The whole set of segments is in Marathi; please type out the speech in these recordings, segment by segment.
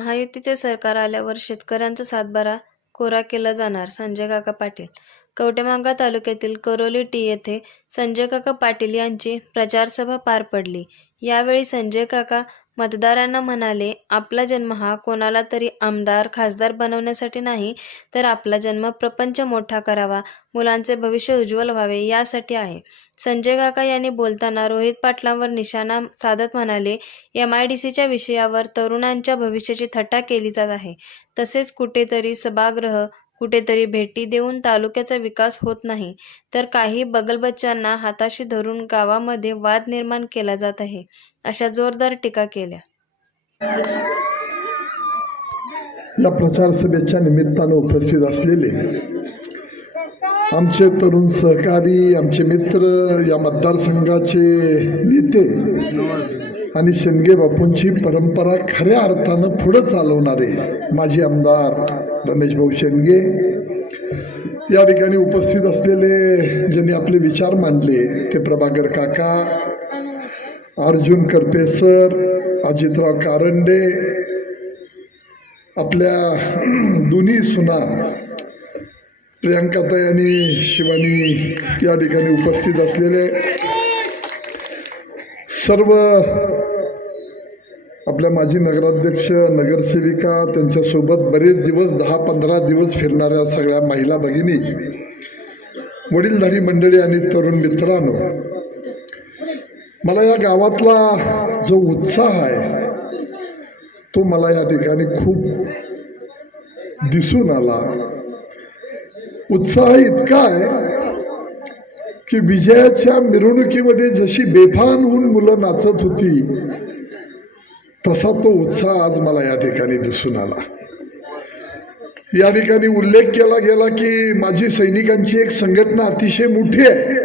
महायुतीचे सरकार आल्यावर शेतकऱ्यांचा सातबारा कोरा केला जाणार संजय काका पाटील. कवटेमांगा तालुक्यातील करोली टी येथे संजय काका पाटील यांची प्रचारसभा पार पडली. यावेळी संजय काका मतदारांना म्हणाले आपला जन्म हा कोणाला तरी आमदार खासदार बनवण्यासाठी नाही तर आपला जन्म प्रपंच मोठा करावा मुलांचे भविष्य उज्ज्वल व्हावे यासाठी आहे. संजय काका यांनी बोलताना रोहित पाटलांवर निशाणा साधत म्हणाले एम आय डी सीच्या विषयावर तरुणांच्या भविष्याची थट्टा केली जात आहे. तसेच कुठेतरी सभागृह कुठेतरी भेटी देऊन तालुक्याचा विकास होत नाही तर काही बगलबच्चांना हाताशी धरून गावामध्ये वाद निर्माण केला जात आहे अशा जोरदार टीका केल्या. या प्रचार सभेच्या निमित्तानं उपस्थित असलेले आमचे तरुण सहकारी आमचे मित्र या मतदारसंघाचे नेते आणि शिंदे बापूंची परंपरा खऱ्या अर्थानं पुढं चालवणारे माजी आमदार रमेश भाऊ शेंडगे. या ठिकाणी उपस्थित असलेले ज्यांनी आपले विचार मांडले ते प्रभाकर काका अर्जुन करपे सर अजितराव कारंडे आपल्या दोन्ही सुना प्रियांकाताई आणि शिवानी या ठिकाणी उपस्थित असलेले. सर्व आपल्या माजी नगराध्यक्ष नगरसेविका त्यांच्यासोबत बरेच दिवस दहा पंधरा दिवस फिरणाऱ्या सगळ्या महिला भगिनी वडीलधारी मंडळी आणि तरुण मित्रांनो मला या गावातला जो उत्साह आहे तो मला या ठिकाणी खूप दिसून आला. उत्साह इतका आहे की विजयाच्या मिरवणुकीमध्ये जशी बेफान होऊन मुलं नाचत होती तसा तो उत्साह आज मला या ठिकाणी दिसून आला. या ठिकाणी उल्लेख केला गेला की माझी सैनिकांची एक संघटना अतिशय मोठी आहे.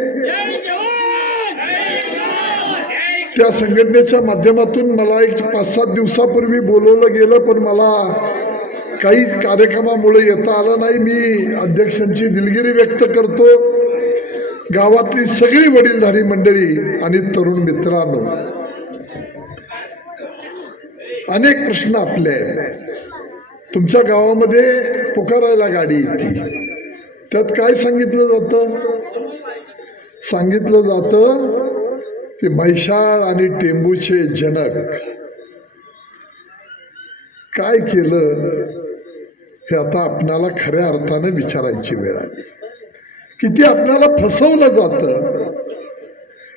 त्या संघटनेच्या माध्यमातून मला एक पाच सात दिवसापूर्वी बोलवलं गेलं पण मला काही कार्यक्रमामुळे येता आलं नाही. मी अध्यक्षांची दिलगिरी व्यक्त करतो. गावातली सगळी वडीलधारी मंडळी आणि तरुण मित्रांनो अनेक प्रश्न आपले आहेत. तुमच्या गावामध्ये पुकारायला गाडी येते त्यात काय सांगितलं जातं? सांगितलं जातं की म्हैसाळ आणि टेंबूचे जनक काय केलं हे आता आपणाला खऱ्या अर्थानं विचारायची वेळ आली. किती आपल्याला फसवलं जातं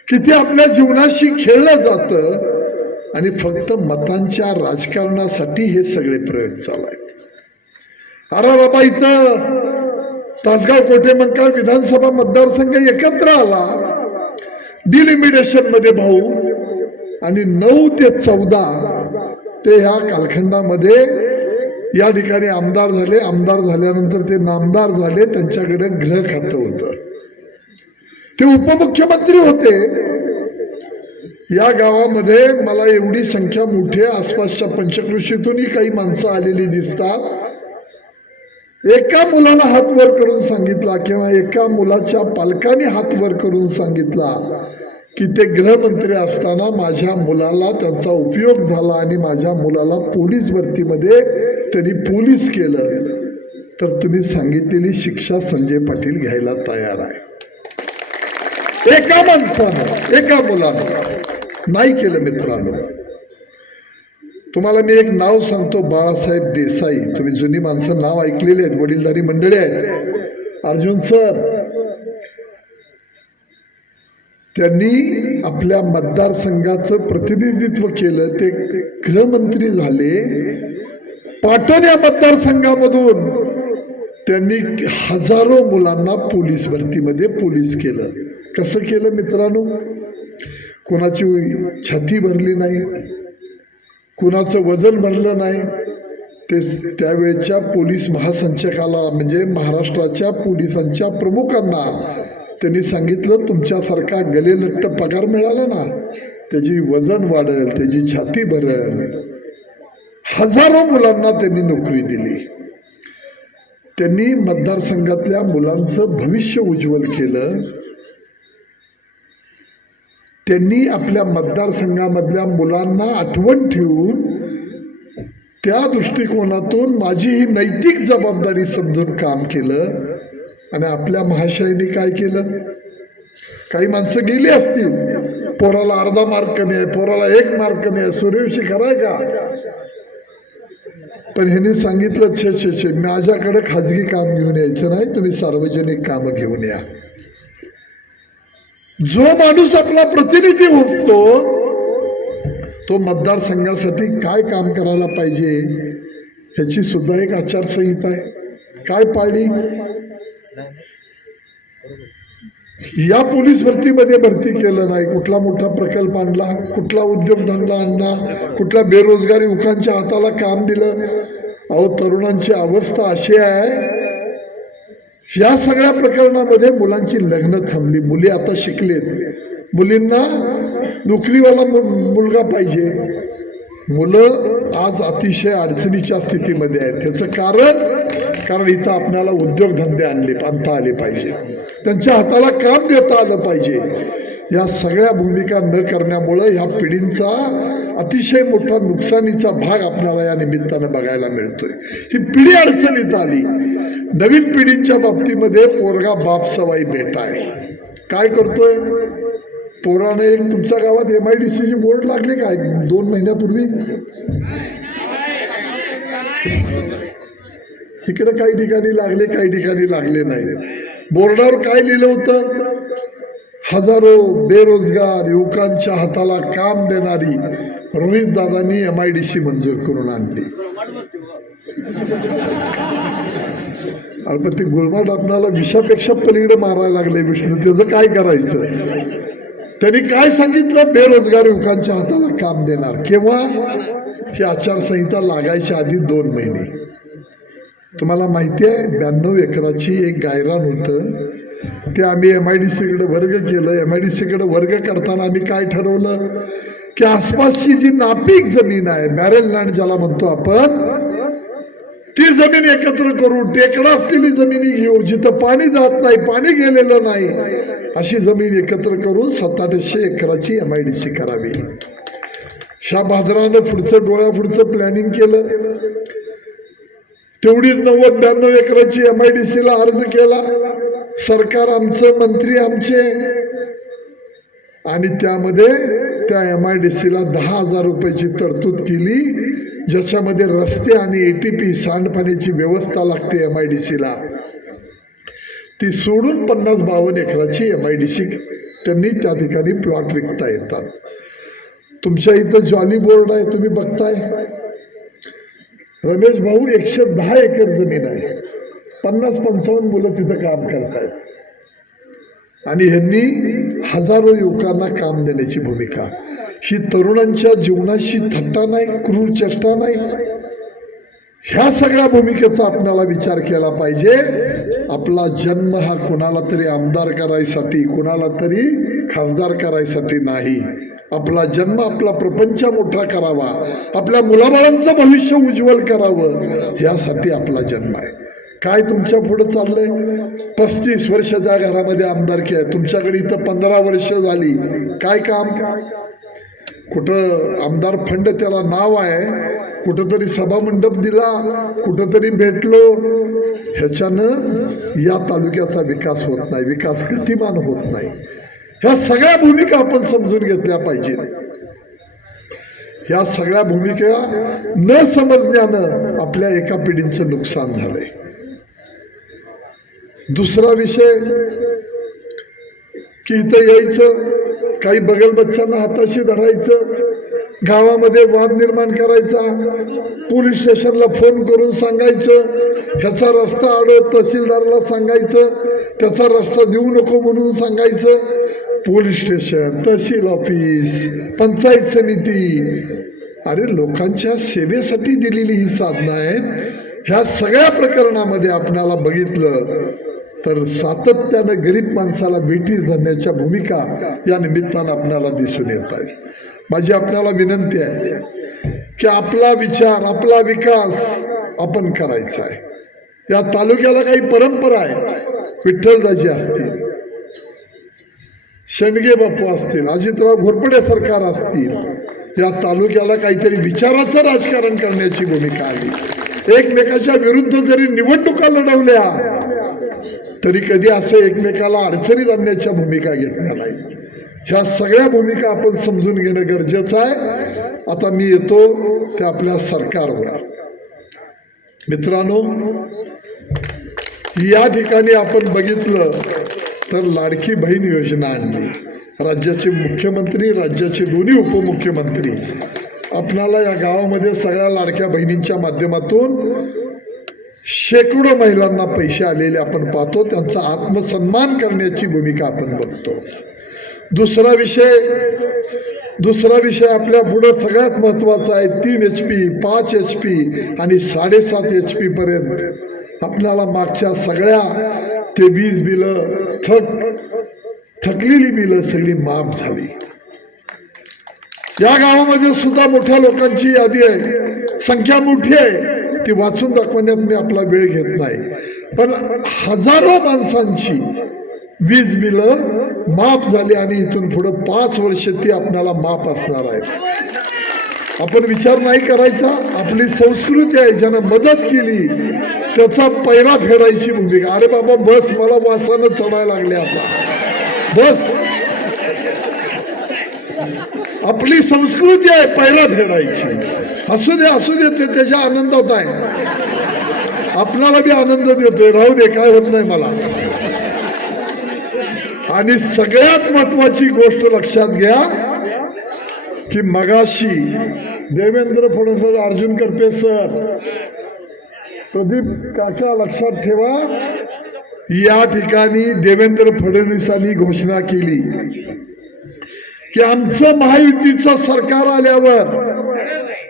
किती आपल्या जीवनाशी खेळलं जातं आणि फक्त मतांच्या राजकारणासाठी हे सगळे प्रयोग चालू आहेत. अरे बाबा इथं तासगाव कोठे मंकाळ विधानसभा मतदारसंघ एकत्र आला. डिलिमिटेशनमध्ये भाऊ आणि नऊ ते चौदा ते ह्या कालखंडामध्ये या ठिकाणी आमदार झाले. आमदार झाल्यानंतर ते नामदार झाले. त्यांच्याकडे गृह खातं होतं. ते उपमुख्यमंत्री होते. या गावामध्ये मला एवढी संख्या मोठी आहे. आसपासच्या पंचकृषीतूनही काही माणसं आलेली दिसतात. एका मुलाला हात वर करून सांगितला किंवा एका मुलाच्या पालकाने हात वर करून सांगितला की ते गृहमंत्री असताना माझ्या मुलाला त्यांचा उपयोग झाला आणि माझ्या मुलाला पोलीस भरतीमध्ये त्यांनी पोलीस केलं. तर तुम्ही सांगितलेली शिक्षा संजय पाटील घ्यायला तयार आहे. एका माणसानं एका मुलानं. नाही केलं मित्रांनो. तुम्हाला मी एक नाव सांगतो बाळासाहेब देसाई. तुम्ही जुनी माणसं नाव ऐकलेली आहेत वडीलधारी मंडळी आहेत. अर्जुन सर त्यांनी आपल्या मतदारसंघाचं प्रतिनिधित्व केलं. ते गृहमंत्री झाले. पाटण या मतदारसंघामधून त्यांनी हजारो मुलांना पोलीस भरतीमध्ये पोलीस केलं. कसं केलं मित्रांनो? कोणाची छाती भरली नाही कुणाचं वजन भरलं नाही ते त्यावेळच्या पोलीस महासंचकाला म्हणजे महाराष्ट्राच्या पोलिसांच्या प्रमुखांना त्यांनी सांगितलं तुमच्यासारखा गलेलट्ट पगार मिळाला ना त्याची वजन वाढेल त्याची छाती भरेल. हजारो मुलांना त्यांनी नोकरी दिली. त्यांनी मतदारसंघातल्या मुलांचं भविष्य उज्ज्वल केलं. त्यांनी आपल्या मतदारसंघामधल्या मुलांना आठवण ठेवून त्या दृष्टिकोनातून माझी ही नैतिक जबाबदारी समजून काम केलं आणि आपल्या महाशयाने काय केलं? काही माणसं गेली असतील. पोराला अर्धा मार्क कमी आहे पोराला एक मार्क कमी आहे. सूर्यवंशी खरंय का? पण ह्यांनी सांगितलं छे छे छे माझ्याकडे खाजगी काम घेऊन यायचं नाही तुम्ही सार्वजनिक कामं घेऊन या. जो माणूस आपला प्रतिनिधी होतो तो मतदारसंघासाठी काय काम करायला पाहिजे ह्याची सुद्धा एक आचारसंहिता आहे. काय पाळली? या पोलीस भरतीमध्ये भरती केलं नाही. कुठला मोठा प्रकल्प आणला कुठला उद्योगधंदा आणला कुठल्या बेरोजगारी युवकांच्या हाताला काम दिलं? अहो तरुणांची अवस्था अशी आहे या सगळ्या प्रकरणामध्ये मुलांची लग्न थांबली. मुली आता शिकलेत. मुलींना नोकरीवाला मु- मुलगा पाहिजे. मुलं आज अतिशय अडचणीच्या स्थितीमध्ये आहेत. त्याचं कारण कारण इथं आपल्याला उद्योगधंदे आणले आणता आले पाहिजे. त्यांच्या हाताला काम देता आलं पाहिजे. या सगळ्या भूमिका न करण्यामुळं ह्या पिढींचा अतिशय मोठा नुकसानीचा भाग आपल्याला या निमित्तानं बघायला मिळतोय. ही पिढी अडचणीत आली. नवीन पिढींच्या बाबतीमध्ये पोरगा बाप सवाई बेटा आहे. काय करतोय? पोराने एक तुमच्या गावात एम आय डी सीचे बोर्ड लागले काय दोन महिन्यापूर्वी? इकडे काही ठिकाणी लागले काही ठिकाणी लागले नाही. बोर्डावर काय लिहिलं होतं? हजारो बेरोजगार युवकांच्या हाताला काम देणारी रोहित दादांनी एम आय डी सी मंजूर करून आणली. अरे पण ते गुळमाट आपणाला विषापेक्षा पलीकडे मारायला लागले विष्णू. त्याचं काय करायचं? त्यांनी काय सांगितलं? बेरोजगार युवकांच्या हाताला काम देणार. केव्हा? ही आचारसंहिता लागायच्या आधी दोन महिने. तुम्हाला माहिती आहे ब्याण्णव एकराची एक गायरान होतं. ते आम्ही एम आय डी सीकडे वर्ग केलं. एम आय डी सीकडे वर्ग करताना आम्ही काय ठरवलं? की आसपासची जी नापीक जमीन आहे बॅरेल लँड ज्याला म्हणतो आपण ती जमीन एकत्र करू टेकडा असलेली जमिनी घेऊ जिथं पाणी जात नाही पाणी गेलेलं नाही अशी जमीन एकत्र करून सत्तावीसशे एकराची एम आय डी सी करावी. ह्या बाजारानं पुढचं डोळ्या पुढचं प्लॅनिंग केलं. तेवढीच नव्वद ब्याण्णव एकराची एम आय डी सीला अर्ज केला. सरकार आमचं मंत्री आमचे. आणि त्यामध्ये त्या एम आय डी सीला दहा हजार रुपयाची तरतूद केली ज्याच्यामध्ये रस्ते आणि ए टी पी सांडपाण्याची व्यवस्था लागते एम आय डी सीला ती सोडून पन्नास बावन्न एकराची एम आय डी सी त्यांनी त्या ठिकाणी प्लॉट विकता येतात. तुमच्या इथं जॉली बोर्ड आहे तुम्ही बघताय. रमेश भाऊ एकशे दहा एकर जमीन आहे. पन्नास पंचावन्न मुलं तिथं काम करतायत. आणि ह्यांनी हजारो युवकांना काम देण्याची भूमिका. ही तरुणांच्या जीवनाशी थट्टा नाही क्रूर चेष्टा नाही. ह्या सगळ्या भूमिकेचा आपल्याला विचार केला पाहिजे. आपला जन्म हा कुणाला तरी आमदार करायसाठी कुणाला तरी खासदार करायसाठी नाही. आपला जन्म आपला प्रपंच मोठा करावा. आपल्या मुलाबाळांचं भविष्य उज्ज्वल करावं. यासाठी आपला जन्म आहे. काय तुमच्या पुढं चाललंय? पस्तीस वर्षाच्या घरामध्ये आमदारकी आहे तुमच्याकडे इथं पंधरा वर्ष झाली. काय काम? कुठं आमदार फंड त्याला नाव आहे कुठंतरी सभामंडप दिला कुठंतरी भेटलो. ह्याच्यानं या तालुक्याचा विकास होत नाही विकास गतिमान होत नाही. ह्या सगळ्या भूमिका आपण समजून घेतल्या पाहिजेत. या सगळ्या भूमिका न समजण्यानं आपल्या एका पिढीचं नुकसान झालंय. दुसरा विषय की इथं यायचं काही बगल बच्चांना हाताशी धरायचं गावामध्ये वाद निर्माण करायचा पोलीस स्टेशनला फोन करून सांगायचं ह्याचा रस्ता अडत तहसीलदाराला सांगायचं त्याचा रस्ता देऊ नको म्हणून सांगायचं. Police station tehsil office panchayat samiti. अरे लोकांच्या सेवेसाठी दिलेली ही साधनं आहेत. ह्या सगळ्या प्रकरणामध्ये आपणाला बघितलं. तर सातत्यानं गरीब माणसाला भेटी धरण्याच्या भूमिका या निमित्तानं आपल्याला दिसून येत आहेत माझी आपल्याला विनंती आहे की आपला विचार आपला विकास आपण करायचा आहे. या तालुक्याला काही परंपरा आहे विठ्ठलदाजी असतील शेंडगे बापू असतील अजितराव घोरपडे सरकार असतील या तालुक्याला काहीतरी विचाराचं राजकारण करण्याची भूमिका आली एकमेकाच्या विरुद्ध जरी निवडणुका लढवल्या तरी कधी असं एकमेकाला अडचणीत आणण्याच्या भूमिका घेतल्या नाही ह्या सगळ्या भूमिका आपण समजून घेणं गरजेचं आहे. आता मी येतो ते आपल्या सरकारवर. मित्रांनो या ठिकाणी आपण बघितलं तर लाडकी बहीण योजना आणली. राज्याचे मुख्यमंत्री राज्याचे दोन्ही उपमुख्यमंत्री आपणाला या गावामध्ये सगळ्या लाडक्या बहिणींच्या माध्यमातून शेकडो महिलांना पैसे आलेले आपण पाहतो त्यांचा आत्मसन्मान करण्याची भूमिका आपण बघतो. दुसरा विषय दुसरा विषय आपल्या पुढं सगळ्यात महत्त्वाचा आहे तीन एच पी पाच एच पी आणि साडेसात एच पी पर्यंत. आपल्याला मागच्या सगळ्या ते वीज बिलं थक थकलेली बिलं सगळी माफ झाली. या गावामध्ये सुद्धा मोठ्या लोकांची यादी आहे. संख्या मोठी आहे. ती वाचून दाखवण्यात मी आपला वेळ घेत नाही. पण हजारो माणसांची वीज बिलं माफ झाली आणि इथून पुढं पाच वर्ष ती आपल्याला माफ असणार आहे आपण विचार नाही करायचा. आपली संस्कृती आहे ज्यानं मदत केली त्याचा पैरा फेडायची भूमिका. अरे बाबा बस मला वासानं चढायला लागले आता. बस. आपली संस्कृती आहे पहिला फेडायची असू दे असू दे ते त्याच्या आनंदात आहे. आपणाला बी आनंद देतोय राहू दे काय होत नाही मला. आणि सगळ्यात महत्वाची गोष्ट लक्षात घ्या की मगाशी देवेंद्र फडणवीस अर्जुन करपे सर प्रदीप काका लक्षात ठेवा या ठिकाणी देवेंद्र फडणवीसांनी घोषणा केली. की आमचं महायुतीचं सरकार आल्यावर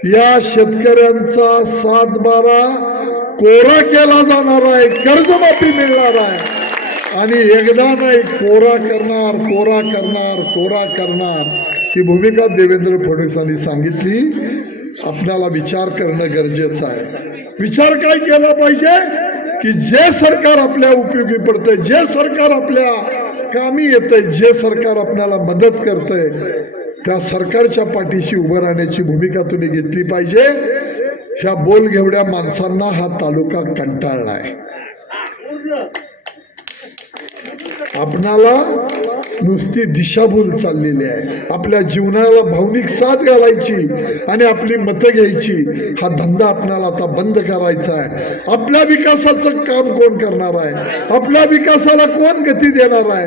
या शेतकऱ्यांचा सातबारा कोरा केला जाणार आहे कर्जमाफी मिळणार आहे. आणि एकदा नाही कोरा करणार कोरा करणार कोरा करणार ही भूमिका देवेंद्र फडणवीसांनी सांगितली. आपल्याला विचार करणं गरजेचं आहे. विचार काय केला पाहिजे? की जे सरकार आपल्या उपयोगी पडतंय जे सरकार आपल्या कामी येतंय जे सरकार आपल्याला मदत करतंय त्या सरकारच्या पाठीशी उभं राहण्याची भूमिका तुम्ही घेतली पाहिजे. ह्या बोलघेवड्या माणसांना हा तालुका कंटाळलाय. आपणाला नुसती दिशाभूल चाललेली आहे. आपल्या जीवनाला भावनिक साथ घालायची आणि आपली मतं घ्यायची हा धंदा आपल्याला आता बंद करायचा आहे. आपल्या विकासाचं काम कोण करणार आहे? आपल्या विकासाला कोण गती देणार आहे?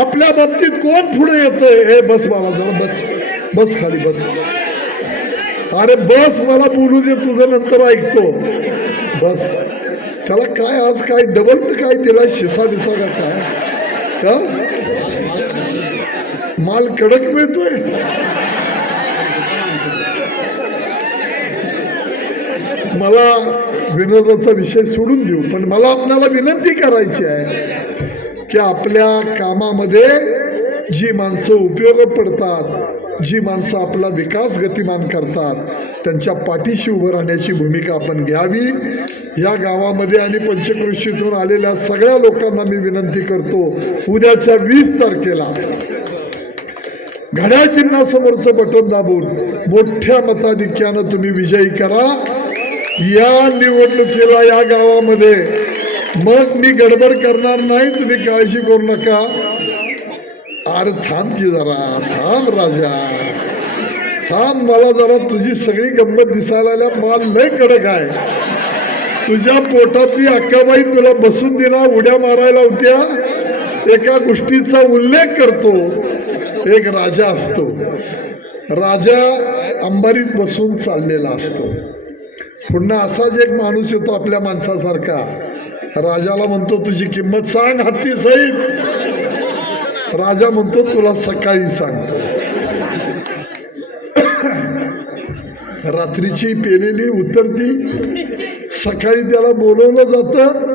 आपल्या बाबतीत कोण पुढे येतंय? हे बस बाबा जरा बस बस खाली बस. अरे बस मला बोलू दे तुझं नंतर ऐकतो. बस. त्याला काय आज काय डबल काय दिला शिसा बिसा का काय? का माल कडक मिळतोय. मला विनोदाचा विषय सोडून देऊ पण मला आपल्याला विनंती करायची आहे की आपल्या कामामध्ये जी माणसं उपयोग पडतात जी माणसं आपला विकास गतिमान करतात त्यांच्या पाठीशी उभं राहण्याची भूमिका आपण घ्यावी. या गावामध्ये आणि पंचकृषीतून आलेल्या सगळ्या लोकांना मी विनंती करतो उद्याच्या वीस तारखेला घड्याळ चिन्हासमोरचं बटन दाबून मोठ्या मताधिक्यानं तुम्ही विजयी करा. या निवडणुकीला या गावामध्ये मग मी गडबड करणार नाही तुम्ही काळजी करू नका. अरे थांब की जरा थांब राजा. थांब मला जरा तुझी सगळी गंमत दिसायला आल्या माल लय कडक आहे. तुझ्या पोटातली अक्काबाई तुला बसून देणार उड्या मारायला होत्या. एका गोष्टीचा उल्लेख करतो. एक राजा असतो. राजा अंबारीत बसून चाललेला असतो. पुन्हा असाच एक माणूस येतो आपल्या माणसासारखा. राजाला म्हणतो तुझी किंमत सांग हत्ती सहित. राजा म्हणतो तुला सकाळी सांगतो. रात्रीची पेलेली उतरती. सकाळी त्याला बोलवलं जातं.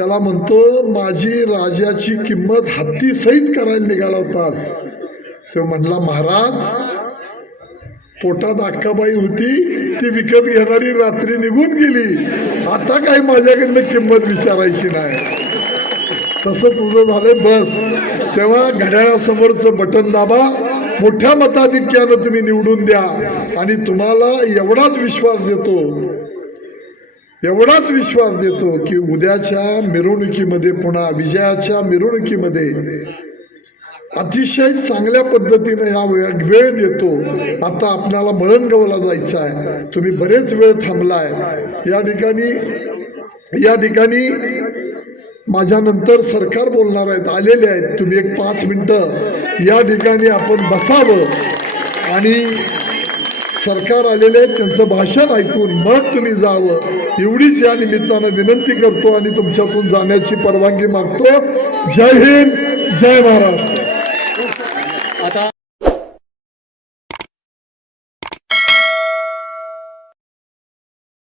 त्याला म्हणतो माझी राजाची किंमत हत्ती सहित करायला निघाला होतास तो म्हणला महाराज पोटात अक्काबाई होती ती विकत घेणारी रात्री निघून गेली. आता काय माझ्याकडनं किंमत विचारायची नाही. तसं तुझं झालंय बस. तेव्हा घड्याळासमोरचं बटन दाबा. मोठ्या मताधिक्यानं तुम्ही निवडून द्या. आणि तुम्हाला एवढाच विश्वास देतो. एवढाच विश्वास देतो की उद्याच्या मिरवणुकीमध्ये पुन्हा विजयाच्या मिरवणुकीमध्ये अतिशय चांगल्या पद्धतीने हा वेळ वेळ देतो. आता आपल्याला मळणगावला जायचं आहे. तुम्ही बरेच वेळ थांबलाय. या ठिकाणी या ठिकाणी माझ्यानंतर सरकार बोलणार आहेत आलेले आहेत. तुम्ही एक पाच मिनटं या ठिकाणी आपण बसावं. आणि सरकार आलेले आहेत त्यांचं भाषण ऐकून मग तुम्ही जावं. एवढीच या निमित्तानं विनंती करतो आणि तुमच्यातून जाण्याची परवानगी मागतो. जय हिंद जय महाराष्ट्र.